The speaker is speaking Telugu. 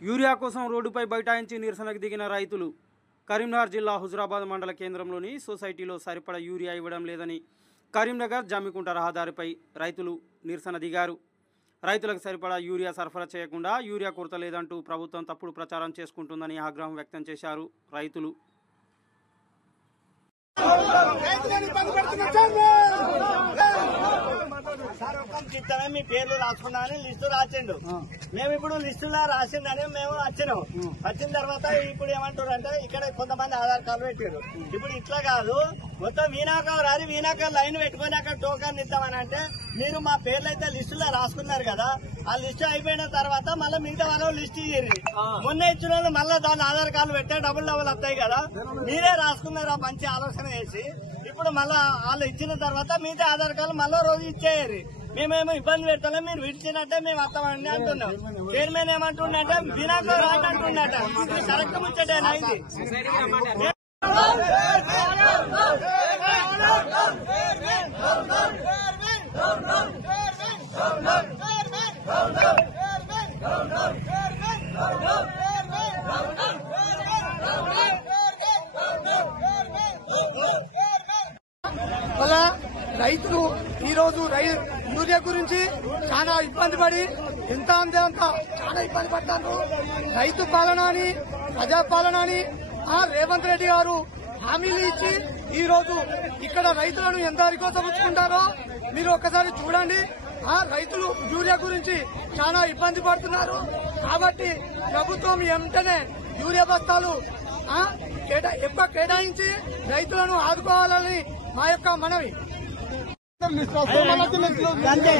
యూరియా కోసం రోడ్డుపై బైఠాయించి నిరసనకు దిగిన రైతులు. కరీంనగర్ జిల్లా హుజురాబాద్ మండల కేంద్రంలోని సొసైటీలో సరిపడా యూరియా ఇవ్వడం లేదని కరీంనగర్ జమ్మికుంట రహదారిపై రైతులు నిరసన దిగారు. రైతులకు సరిపడా యూరియా సరఫరా చేయకుండా యూరియా కొరత లేదంటూ ప్రభుత్వం తప్పుడు ప్రచారం చేసుకుంటుందని ఆగ్రహం వ్యక్తం చేశారు రైతులు. మీ పేర్లు రాసుకున్నామని లిస్టు రాసిండు. మేము ఇప్పుడు లిస్టులో రాసిండని మేము వచ్చినాం. వచ్చిన తర్వాత ఇప్పుడు ఏమంటారు అంటే ఇక్కడ కొంతమంది ఆధార్ కార్డు పెట్టారు. ఇప్పుడు ఇట్లా కాదు, మొత్తం వీణాకర్ రాని వీణాకర్ లైన్ పెట్టుకుని అక్కడ టోకన్ ఇద్దామని అంటే మీరు మా పేర్లు అయితే లిస్టులో రాసుకున్నారు కదా, ఆ లిస్టు అయిపోయిన తర్వాత మళ్ళీ మిగతా వాళ్ళు లిస్టు ఇయ్యి. మొన్న ఇచ్చిన వాళ్ళు మళ్ళీ దాని ఆధార్ కార్డు పెట్టే డబుల్ వస్తాయి కదా, మీరే రాసుకున్నారు ఆ మంచి ఆలోచన చేసి. ఇప్పుడు మళ్ళా వాళ్ళు ఇచ్చిన తర్వాత మిగతా ఆధార్ కార్డు మళ్ళీ రోజు ఇచ్చేయాలి. మేమేమో ఇబ్బంది పెట్టాలి, మీరు విడిచినట్టే మేము వస్తామండి అంటున్నాం. చైర్మన్ ఏమంటుండే వీణాకర్ రాని అంటున్నట. ఇది కరెక్ట్ ముచ్చటేనా ఇది? అలా రైతులు ఈ రోజు యూరియా గురించి చాలా ఇబ్బంది పడి ఎంత అంతే అంత చాలా ఇబ్బంది పడతారు. రైతు పాలన అని ప్రజాపాలన అని రేవంత్ రెడ్డి గారు హామీలు ఇచ్చి ఈ రోజు ఇక్కడ రైతులను ఎంత కోసం ఉంచుకుంటారో మీరు ఒక్కసారి చూడండి. రైతులు యూరియా గురించి చాలా ఇబ్బంది పడుతున్నారు. కాబట్టి ప్రభుత్వం వెంటనే యూరియా బస్తాలు ఎక్కువ కేటాయించి రైతులను ఆదుకోవాలని మా యొక్క మనవి. అంతే